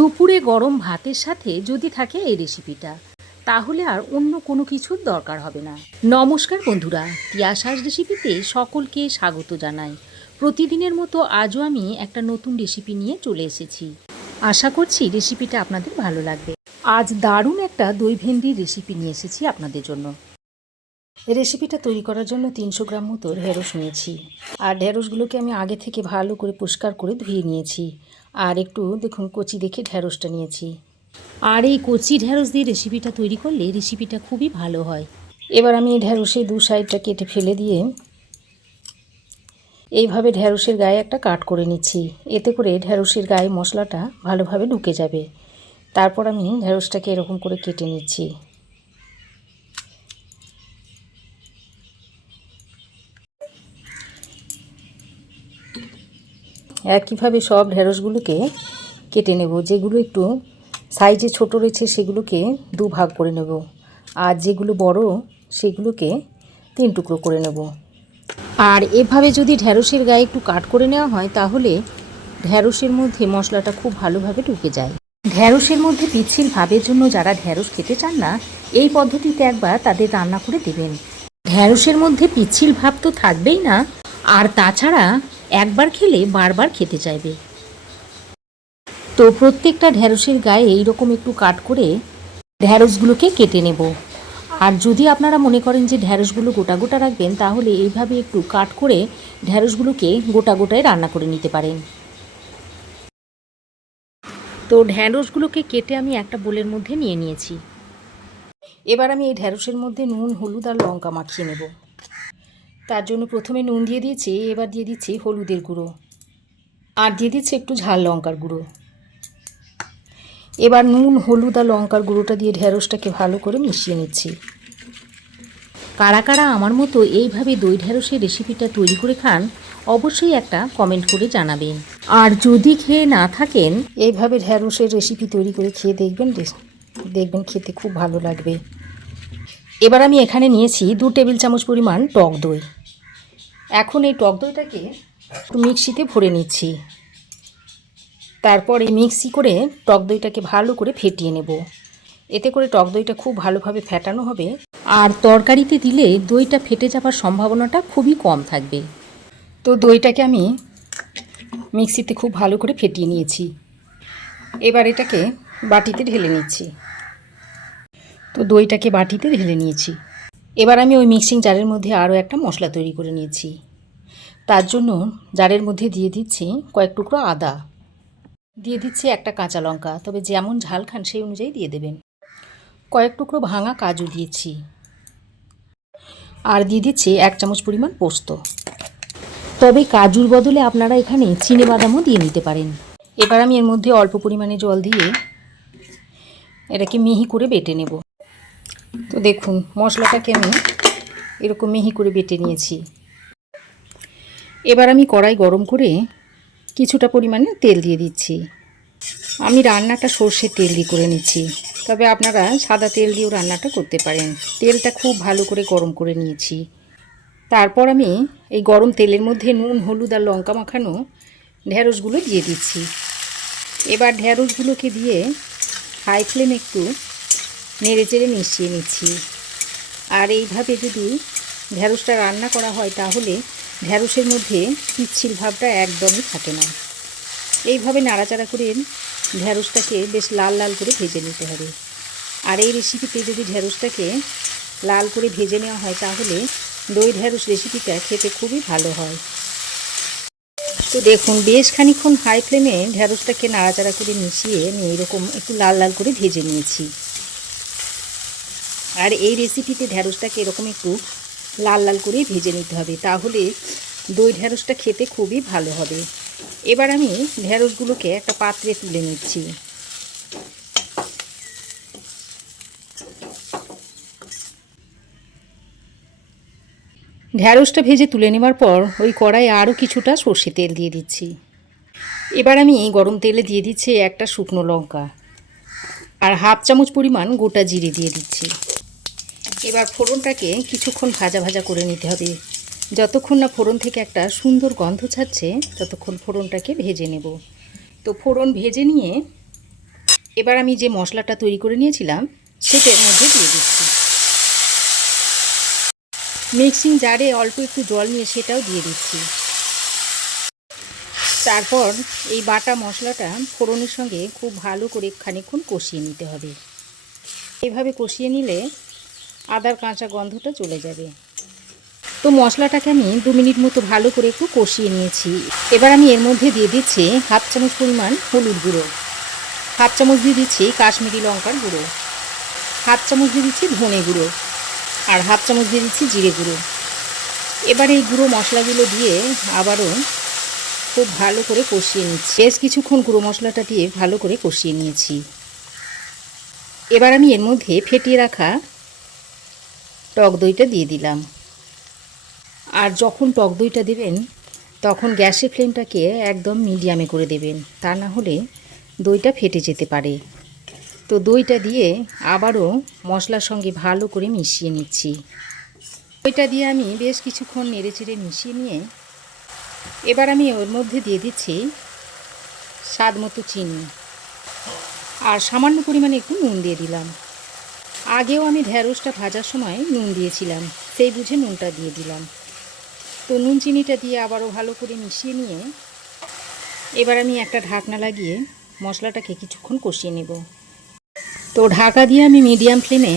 দুপুরে গরম ভাতের সাথে যদি থাকে এই রেসিপিটা, তাহলে আর অন্য কোনো কিছুর দরকার হবে না। নমস্কার বন্ধুরা, তিয়াসার রেসিপিতে সকলকে স্বাগত জানাই। প্রতিদিনের মতো আজও আমি একটা নতুন রেসিপি নিয়ে চলে এসেছি। আশা করছি রেসিপিটা আপনাদের ভালো লাগবে। আজ দারুণ একটা দই ভেন্ডির রেসিপি নিয়ে এসেছি আপনাদের জন্য। রেসিপিটা তৈরি করার জন্য 300 গ্রাম মতো ঢেঁড়স নিয়েছি। আর ঢেঁড়সগুলোকে আমি আগে থেকে ভালো করে পরিষ্কার করে ধুয়ে নিয়েছি। আর একটু দেখুন কচি দেখে ঢেঁড়সটা নিয়েছি। আর এই কচি ঢেঁড়স দিয়ে রেসিপিটা তৈরি করলে রেসিপিটা খুবই ভালো হয়। এবার আমি এই ঢেঁড়সের দু সাইডটা কেটে ফেলে দিয়ে এইভাবে ঢেঁড়সের গায়ে একটা কাট করে নিচ্ছি। এতে করে ঢেঁড়সের গায়ে মশলাটা ভালোভাবে ঢুকে যাবে। তারপর আমি ঢেঁড়সটাকে এরকম করে কেটে নিচ্ছি। একইভাবে সব ঢেঁড়সগুলোকে কেটে নেব। যেগুলো একটু সাইজে ছোট রয়েছে সেগুলোকে 2 ভাগ করে নেব, আর যেগুলো বড় সেগুলোকে 3 টুকরো করে নেব। আর এভাবে যদি ঢেঁড়সের গায়ে একটু কাট করে নেওয়া হয় তাহলে ঢেঁড়সের মধ্যে মশলাটা খুব ভালোভাবে ঢুকে যায়। ঢেঁড়সের মধ্যে পিচ্ছিল ভাবের জন্য যারা ঢেঁড়স খেতে চান না, এই পদ্ধতিতে একবার তাদের রান্না করে দেবেন। ঢেঁড়সের মধ্যে পিচ্ছিল ভাব তো থাকবেই না, আর তাছাড়া একবার খেলে বারবার খেতে চাইবে। তো প্রত্যেকটা ঢেঁড়সের গায়ে এইরকম একটু কাট করে ঢেঁড়সগুলোকে কেটে নেব। আর যদি আপনারা মনে করেন যে ঢেঁড়সগুলো গোটা গোটা রাখবেন, তাহলে এইভাবে একটু কাট করে ঢেঁড়সগুলোকে গোটা গোটায় রান্না করে নিতে পারেন। তো ঢেঁড়সগুলোকে কেটে আমি একটা বোলের মধ্যে নিয়ে নিয়েছি। এবার আমি এই ঢেঁড়সের মধ্যে নুন, হলুদ আর লঙ্কা মাখিয়ে নেব। তার জন্য প্রথমে নুন দিয়ে দিয়েছি, এবার দিয়ে দিচ্ছি হলুদের গুঁড়ো, আর দিয়ে দিচ্ছি একটু ঝাল লঙ্কার গুঁড়ো। এবার নুন, হলুদ আর লঙ্কার গুঁড়োটা দিয়ে ঢেঁড়সটাকে ভালো করে মিশিয়ে নিচ্ছি। কারা কারা আমার মতো এইভাবে দই ঢেঁড়সের রেসিপিটা তৈরি করে খান, অবশ্যই একটা কমেন্ট করে জানাবেন। আর যদি খেয়ে না থাকেন, এইভাবে ঢেঁড়সের রেসিপি তৈরি করে খেয়ে দেখবেন খেতে খুব ভালো লাগবে। এবার আমি এখানে নিয়েছি 2 টেবিল চামচ পরিমাণ টক দই। এখন এই টক দইটাকে একটু মিক্সিতে ভরে নিচ্ছি। তারপর এই মিক্সি করে টক দইটাকে ভালো করে ফেটিয়ে নেব। এতে করে টক দইটা খুব ভালোভাবে ফেটানো হবে, আর তরকারিতে দিলে দইটা ফেটে যাওয়ার সম্ভাবনাটা খুবই কম থাকবে। তো দইটাকে আমি মিক্সিতে খুব ভালো করে ফেটিয়ে নিয়েছি। এবার এটাকে বাটিতে ঢেলে নিচ্ছি। তো দইটাকে বাটিতে ঢেলে নিয়েছি। এবার আমি ওই মিক্সিং জারের মধ্যে আরও একটা মশলা তৈরি করে নিয়েছি। তার জন্য জারের মধ্যে দিয়ে দিচ্ছি কয়েক টুকরো আদা, দিয়ে দিচ্ছি একটা কাঁচা লঙ্কা, তবে যেমন ঝাল খান সেই অনুযায়ী দিয়ে দেবেন। কয়েক টুকরো ভাঙা কাজু দিয়েছি, আর দিয়ে দিচ্ছি 1 চামচ পরিমাণ পোস্ত। তবে কাজুর বদলে আপনারা এখানে চিনেবাদামও দিয়ে নিতে পারেন। এবার আমি এর মধ্যে অল্প পরিমাণে জল দিয়ে এটাকে মিহি করে বেটে নেব। তো দেখুন মশলাটাকে আমি এরকম মিহি করে বেটে নিয়েছি। এবার আমি কড়াই গরম করে কিছুটা পরিমাণে তেল দিয়ে দিচ্ছি। আমি রান্নাটা সর্ষের তেল দিয়ে করে নিচ্ছি, তবে আপনারা সাদা তেল দিয়েও রান্নাটা করতে পারেন। তেলটা খুব ভালো করে গরম করে নিয়েছি। তারপর আমি এই গরম তেলের মধ্যে নুন, হলুদ আর লঙ্কা মাখানো ঢেঁড়সগুলো দিয়ে দিচ্ছি। এবার ঢেঁড়সগুলোকে দিয়ে হাই ফ্লেমে একটু নেড়ে চেড়ে মিশিয়ে নিচ্ছি। আর এইভাবে যদি ঢেঁড়সটা রান্না করা হয় তাহলে ঢেঁড়সের মধ্যে পিচ্ছিল ভাবটা একদমই থাকে না। এইভাবে নাড়াচাড়া করে ঢেঁড়সটাকে বেশ লাল লাল করে ভেজে নিতে হবে। আর এই রেসিপিতে যদি ঢেঁড়সটাকে লাল করে ভেজে নেওয়া হয় তাহলে দই ঢেঁড়স রেসিপিটা খেতে খুবই ভালো হয়। তো দেখুন বেশ খানিক্ষণ হাই ফ্লেমে ঢেঁড়সটাকে নাড়াচাড়া করে মিশিয়ে আমি এরকম একটু লাল লাল করে ভেজে নিয়েছি। আর এই রেসিপিতে ঢেঁড়সটাকে এরকম একটু লাল লাল করে ভেজে নিতে হবে, তাহলে দই ঢেঁড়সটা খেতে খুবই ভালো হবে। এবার আমি ঢেঁড়সগুলোকে একটা পাত্রে তুলে নিচ্ছি। ঢেঁড়সটা ভেজে তুলে নেওয়ার পর ওই কড়াইয়ে আরও কিছুটা সর্ষে তেল দিয়ে দিচ্ছি। এবার আমি গরম তেলে দিয়ে দিচ্ছি একটা শুকনো লঙ্কা আর 1/2 চামচ পরিমাণ গোটা জিরে দিয়ে দিচ্ছি। এবার ফোড়নটাকে কিছুক্ষণ ভাজা ভাজা করে নিতে হবে। যতক্ষণ না ফোড়ন থেকে একটা সুন্দর গন্ধ ছাড়ছে ততক্ষণ ফোড়নটাকে ভেজে নেব। তো ফোড়ন ভেজে নিয়ে এবার আমি যে মশলাটা তৈরি করে নিয়েছিলাম সেটা এর মধ্যে দিয়ে দিচ্ছি। মিক্সিং জারে অল্প একটু জল নিয়ে সেটাও দিয়ে দিচ্ছি। তারপর এই বাটা মশলাটা ফোড়নের সঙ্গে খুব ভালো করে খানিকক্ষণ কষিয়ে নিতে হবে। এভাবে কষিয়ে নিলে আদার কাঁচা গন্ধটা চলে যাবে। তো মশলাটাকে আমি 2 মিনিট মতো ভালো করে একটু কষিয়ে নিয়েছি। এবার আমি এর মধ্যে দিয়ে দিচ্ছি হাফ চামচ পরিমাণ হলুদ গুঁড়ো, হাফ চামচ দিয়ে দিচ্ছি কাশ্মীরি লঙ্কার গুঁড়ো, হাফ চামচ দিয়ে দিচ্ছি ধনে গুঁড়ো, আর হাফ চামচ দিয়ে দিচ্ছি জিরে গুঁড়ো। এবার এই গুঁড়ো মশলাগুলো দিয়ে আবারও খুব ভালো করে কষিয়ে নিচ্ছি। বেশ কিছুক্ষণ গুঁড়ো মশলাটা দিয়ে ভালো করে কষিয়ে নিয়েছি। এবার আমি এর মধ্যে ফেটিয়ে রাখা টক দইটা দিয়ে দিলাম। আর যখন টক দইটা দেবেন তখন গ্যাসের ফ্লেমটাকে একদম মিডিয়ামে করে দেবেন, তা না হলে দইটা ফেটে যেতে পারে। তো দইটা দিয়ে আবারও মশলার সঙ্গে ভালো করে মিশিয়ে নিচ্ছি। দইটা দিয়ে আমি বেশ কিছুক্ষণ নেড়েচেড়ে মিশিয়ে নিয়ে এবার আমি ওর মধ্যে দিয়ে দিচ্ছি স্বাদ মতো চিনি আর সামান্য পরিমাণে একটু নুন দিয়ে দিলাম। আগেও আমি ঢেঁড়সটা ভাজার সময় নুন দিয়েছিলাম, সেই বুঝে নুনটা দিয়ে দিলাম। তো নুন চিনিটা দিয়ে আবারও ভালো করে মিশিয়ে নিয়ে এবার আমি একটা ঢাকনা লাগিয়ে মশলাটাকে কিছুক্ষণ কষিয়ে নেব। তো ঢাকা দিয়ে আমি মিডিয়াম ফ্লেমে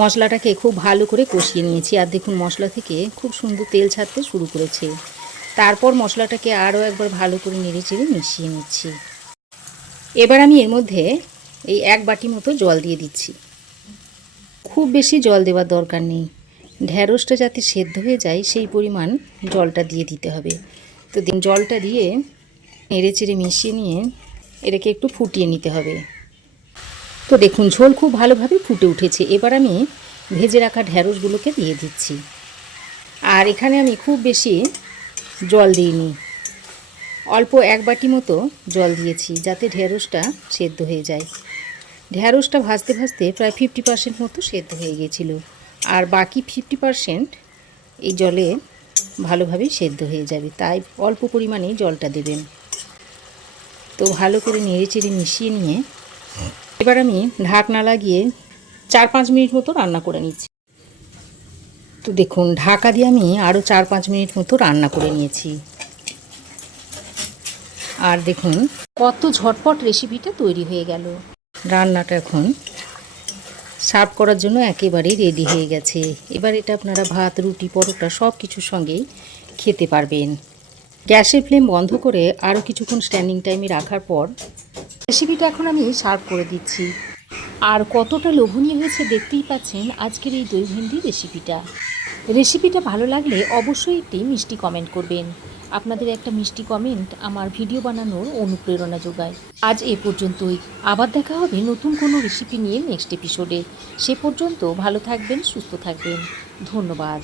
মশলাটাকে খুব ভালো করে কষিয়ে নিয়েছি। আর দেখুন মশলা থেকে খুব সুন্দর তেল ছাড়তে শুরু করেছে। তারপর মশলাটাকে আরও একবার ভালো করে নেড়েচেড়ে মিশিয়ে নিচ্ছি। এবার আমি এর মধ্যে এই 1 বাটি মতো জল দিয়ে দিচ্ছি। খুব বেশি জল দেওয়ার দরকার নেই, ঢেঁড়সটা যাতে সেদ্ধ হয়ে যায় সেই পরিমাণ জলটা দিয়ে দিতে হবে। তো জলটা দিয়ে নেড়েচেড়ে মিশিয়ে নিয়ে এটাকে একটু ফুটিয়ে নিতে হবে। তো দেখুন ঝোল খুব ভালোভাবে ফুটে উঠেছে। এবার আমি ভেজে রাখা ঢেঁড়সগুলোকে দিয়ে দিচ্ছি। আর এখানে আমি খুব বেশি জল দিইনি, অল্প 1 বাটি মতো জল দিয়েছি যাতে ঢেঁড়সটা সেদ্ধ হয়ে যায়। ঢেঁড়সটা ভাজতে ভাজতে প্রায় 50% মতো সেদ্ধ হয়ে গিয়েছিল, আর বাকি 50% এই জলে ভালোভাবেই সেদ্ধ হয়ে যাবে, তাই অল্প পরিমাণেই জলটা দেবেন। তো ভালো করে নেড়েচেড়ে মিশিয়ে নিয়ে এবার আমি ঢাকনা লাগিয়ে 4-5 মিনিট মতো রান্না করে নিচ্ছি। তো দেখুন ঢাকা দিয়ে আমি আরও 4-5 মিনিট মতো রান্না করে নিয়েছি। আর দেখুন কত ঝটপট রেসিপিটা তৈরি হয়ে গেল। রান্নাটা এখন সার্ভ করার জন্য একেবারেই রেডি হয়ে গেছে। এবার এটা আপনারা ভাত, রুটি, পরোটা সব কিছুর সঙ্গেই খেতে পারবেন। গ্যাসের ফ্লেম বন্ধ করে আরও কিছুক্ষণ স্ট্যান্ডিং টাইমে রাখার পর রেসিপিটা এখন আমি সার্ভ করে দিচ্ছি। আর কতটা লোভনীয় হয়েছে দেখতেই পাচ্ছেন আজকের এই দই ভেন্ডি রেসিপিটা ভালো লাগলে অবশ্যই একটি মিষ্টি কমেন্ট করবেন। আপনাদের একটা মিষ্টি কমেন্ট আমার ভিডিও বানানোর অনুপ্রেরণা যোগায়। আজ এ পর্যন্তই, আবার দেখা হবে নতুন কোনো রেসিপি নিয়ে নেক্সট এপিসোডে। সে পর্যন্ত ভালো থাকবেন, সুস্থ থাকবেন। ধন্যবাদ।